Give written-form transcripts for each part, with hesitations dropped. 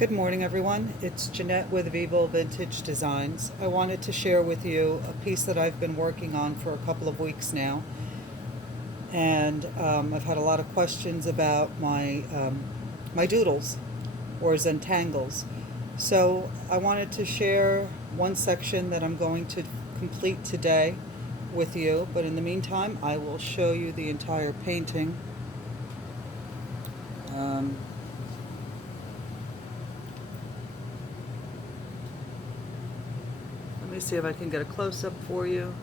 Good morning, everyone. It's Jeanette with Vivo Vintage Designs. I wanted to share with you a piece that I've been working on for a couple of weeks now. And I've had a lot of questions about my doodles, or Zentangles. So I wanted to share one section that I'm going to complete today with you. But in the meantime, I will show you the entire painting. Let me see if I can get a close-up for you.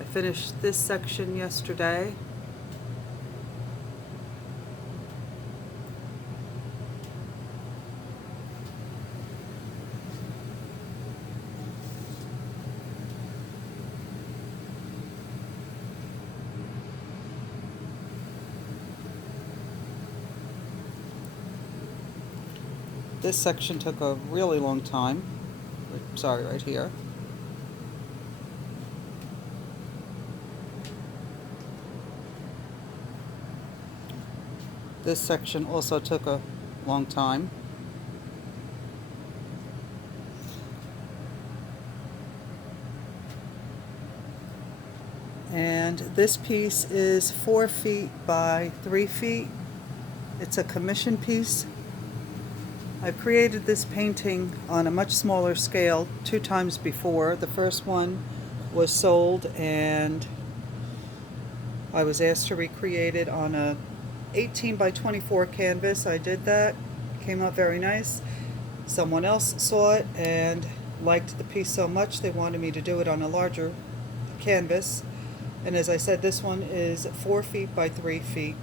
I finished this section yesterday. This section took a really long time. Sorry, right here. This section also took a long time. And this piece is 4 feet by 3 feet. It's a commission piece. I've created this painting on a much smaller scale 2 times before. The first one was sold and I was asked to recreate it on a 18 by 24 canvas. I did that. Came out very nice. Someone else saw it and liked the piece so much they wanted me to do it on a larger canvas. And as I said, this one is 4 feet by 3 feet.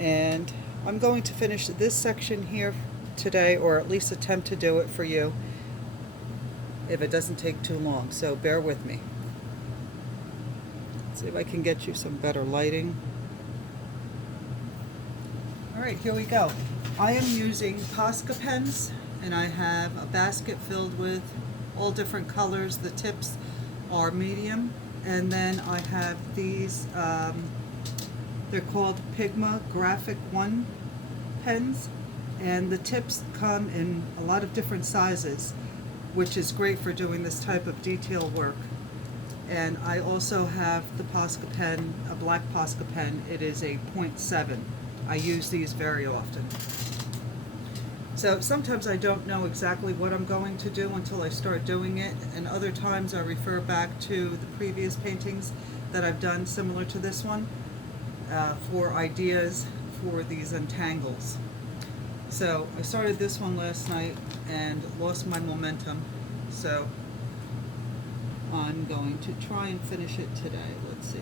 And I'm going to finish this section here today, or at least attempt to do it for you if it doesn't take too long. So bear with me. Let's see if I can get you some better lighting. Alright, here we go. I am using Posca pens, and I have a basket filled with all different colors. The tips are medium, and then I have these, they're called Pigma Graphic 1 pens, and the tips come in a lot of different sizes, which is great for doing this type of detail work. And I also have the Posca pen, a black Posca pen. It is a 0.7. I use these very often. So sometimes I don't know exactly what I'm going to do until I start doing it, and other times I refer back to the previous paintings that I've done similar to this one for ideas for these Zentangles. So I started this one last night and lost my momentum, so I'm going to try and finish it today. Let's see.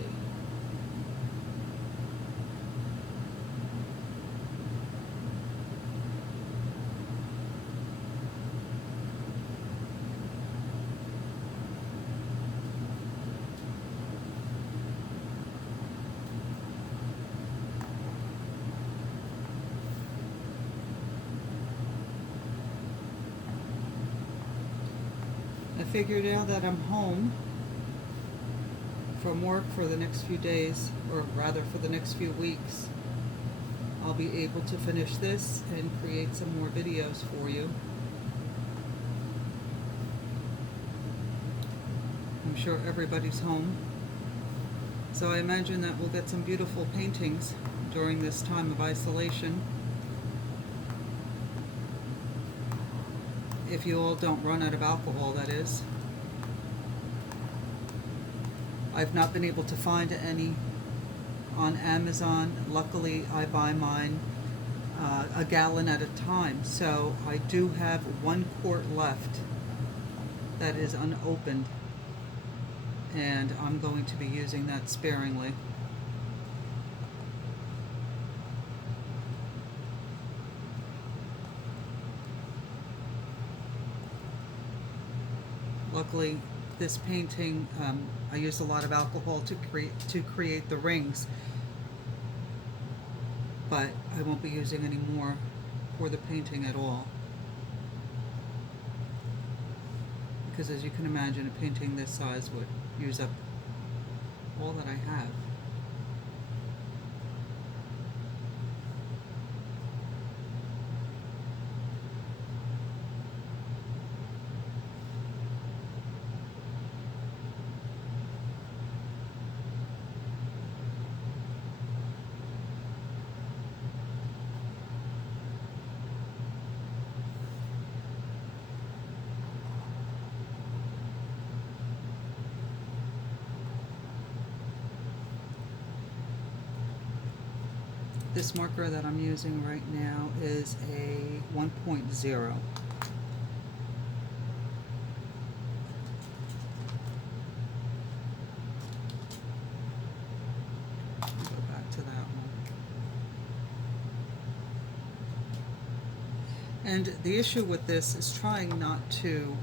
I figured now that I'm home from work for the next few days, or rather for the next few weeks, I'll be able to finish this and create some more videos for you. I'm sure everybody's home, so I imagine that we'll get some beautiful paintings during this time of isolation. If you all don't run out of alcohol, that is. I've not been able to find any on Amazon. Luckily, I buy mine a gallon at a time, so I do have 1 quart left that is unopened, and I'm going to be using that sparingly. Luckily, this painting, I used a lot of alcohol to create the rings, but I won't be using any more for the painting at all, because as you can imagine, a painting this size would use up all that I have. This marker that I'm using right now is a 1.0. Go back to that one. And the issue with this is trying not to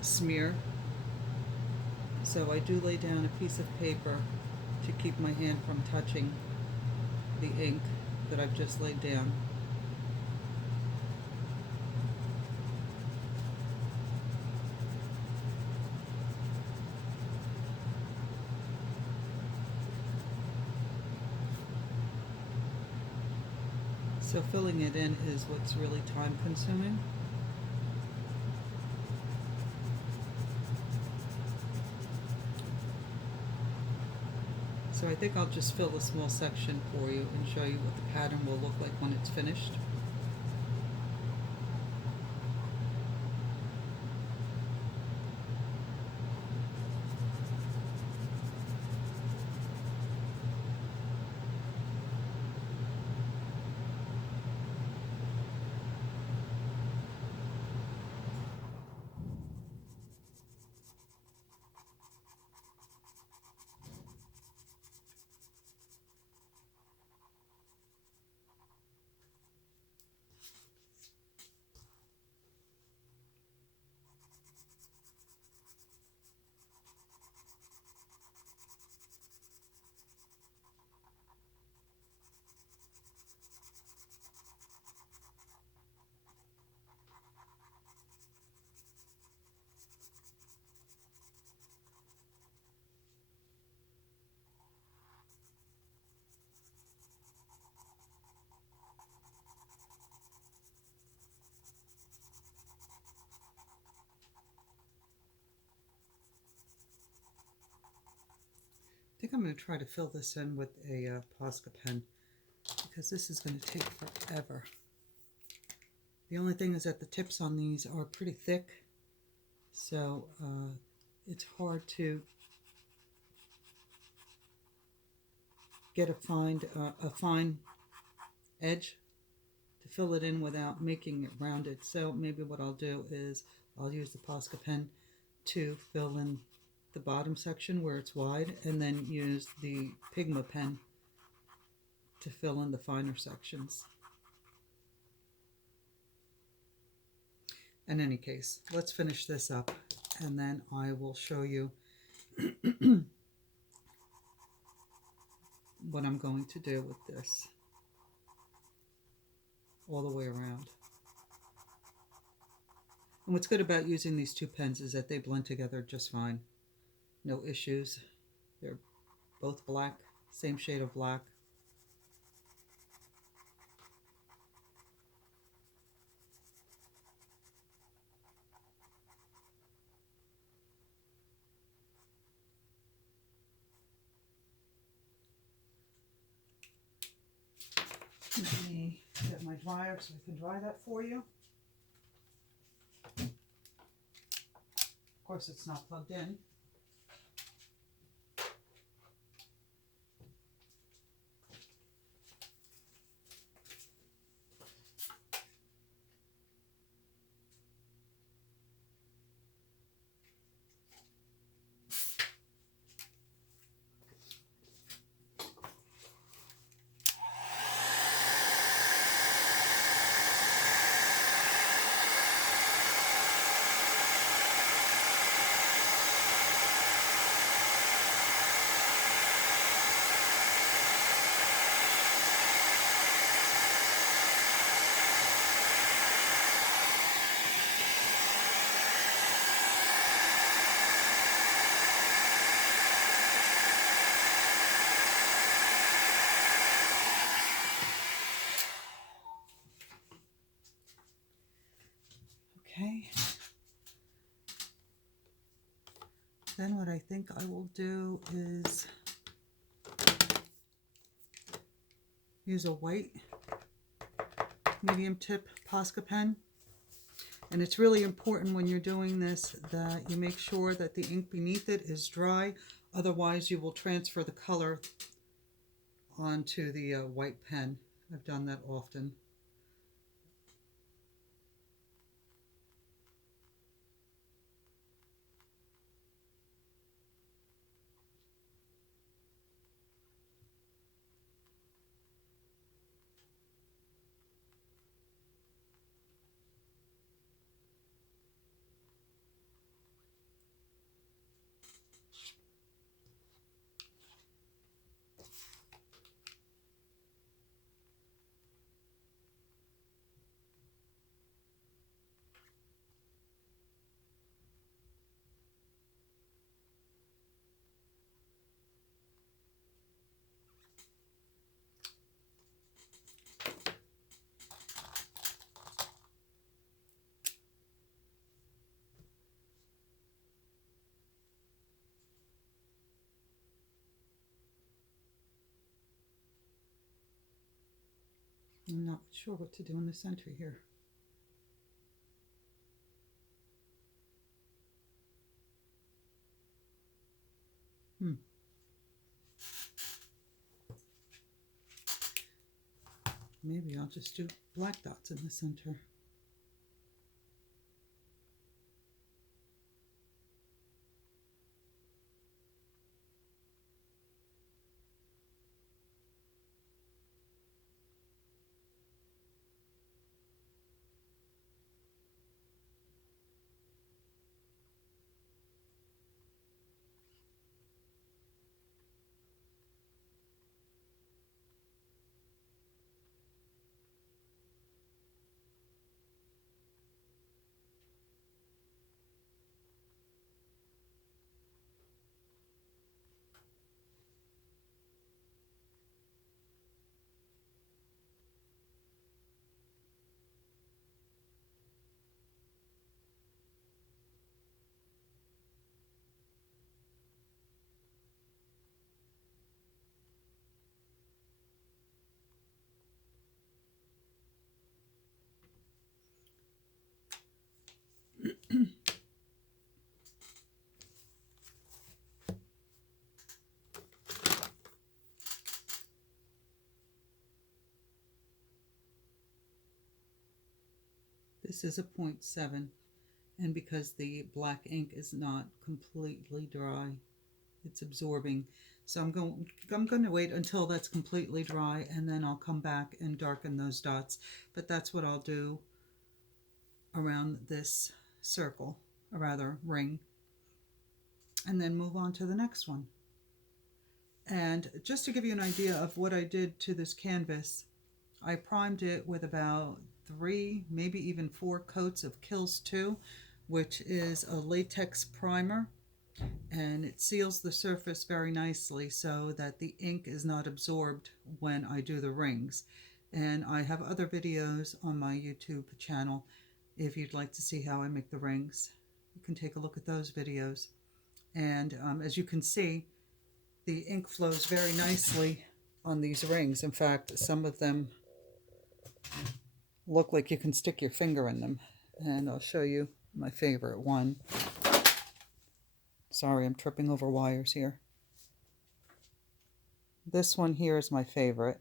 smear. So I do lay down a piece of paper to keep my hand from touching the ink that I've just laid down. So filling it in is what's really time consuming. So I think I'll just fill a small section for you and show you what the pattern will look like when it's finished. I think I'm going to try to fill this in with a Posca pen because this is going to take forever. The only thing is that the tips on these are pretty thick, so it's hard to get a fine edge to fill it in without making it rounded. So maybe what I'll do is I'll use the Posca pen to fill in the bottom section where it's wide, and then use the Pigma pen to fill in the finer sections. In any case, let's finish this up and then I will show you what I'm going to do with this all the way around. And what's good about using these two pens is that they blend together just fine. No issues. They're both black, same shade of black. Let me get my dryer so I can dry that for you. Of course, it's not plugged in. Okay. Then what I think I will do is use a white medium tip Posca pen. And it's really important when you're doing this that you make sure that the ink beneath it is dry. Otherwise you will transfer the color onto the white pen. I've done that often. I'm not sure what to do in the center here. Maybe I'll just do black dots in the center. This is a 0.7, and because the black ink is not completely dry, it's absorbing. So I'm going to wait until that's completely dry, and then I'll come back and darken those dots. But that's what I'll do around this circle, or rather ring, and then move on to the next one. And just to give you an idea of what I did to this canvas, I primed it with about 3, maybe even 4 coats of Kilz 2, which is a latex primer, and it seals the surface very nicely so that the ink is not absorbed when I do the rings. And I have other videos on my YouTube channel if you'd like to see how I make the rings. You can take a look at those videos. And as you can see, the ink flows very nicely on these rings. In fact, some of them look like you can stick your finger in them. And I'll show you my favorite one. Sorry, I'm tripping over wires here. This one here is my favorite.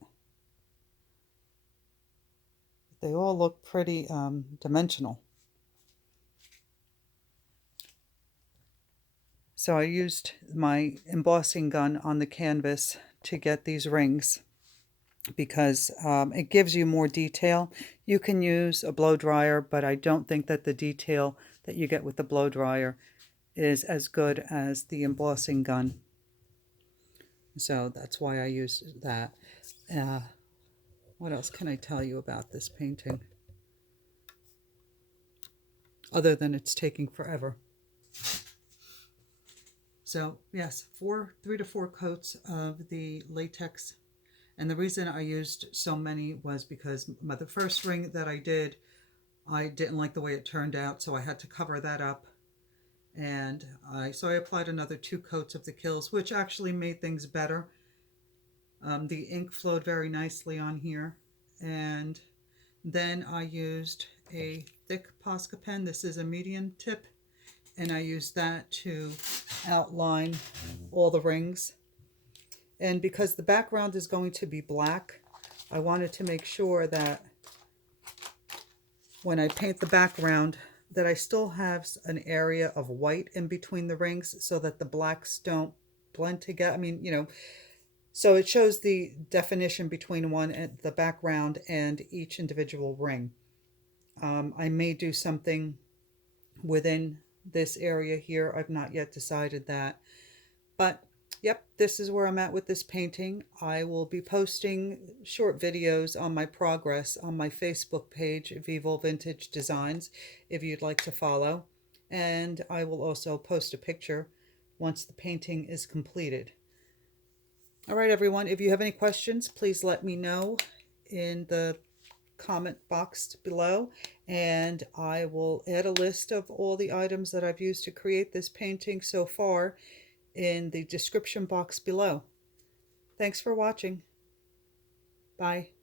They all look pretty dimensional. So I used my embossing gun on the canvas to get these rings because it gives you more detail. You can use a blow dryer, but I don't think that the detail that you get with the blow dryer is as good as the embossing gun. So that's why I use that. What else can I tell you about this painting? Other than it's taking forever. So yes, 3 to 4 coats of the latex. And the reason I used so many was because the first ring that I did, I didn't like the way it turned out, so I had to cover that up. And so I applied another 2 coats of the Kilz, which actually made things better. The ink flowed very nicely on here. And then I used a thick Posca pen. This is a medium tip. And I used that to outline all the rings. And because the background is going to be black, I wanted to make sure that when I paint the background that I still have an area of white in between the rings so that the blacks don't blend together. I mean, so it shows the definition between one and the background and each individual ring. I may do something within this area here. I've not yet decided that. But yep, this is where I'm at with this painting. I will be posting short videos on my progress on my Facebook page, Vivo Vintage Designs, if you'd like to follow. And I will also post a picture once the painting is completed. All right, everyone, if you have any questions, please let me know in the comment box below, and I will add a list of all the items that I've used to create this painting so far in the description box below. Thanks for watching. Bye.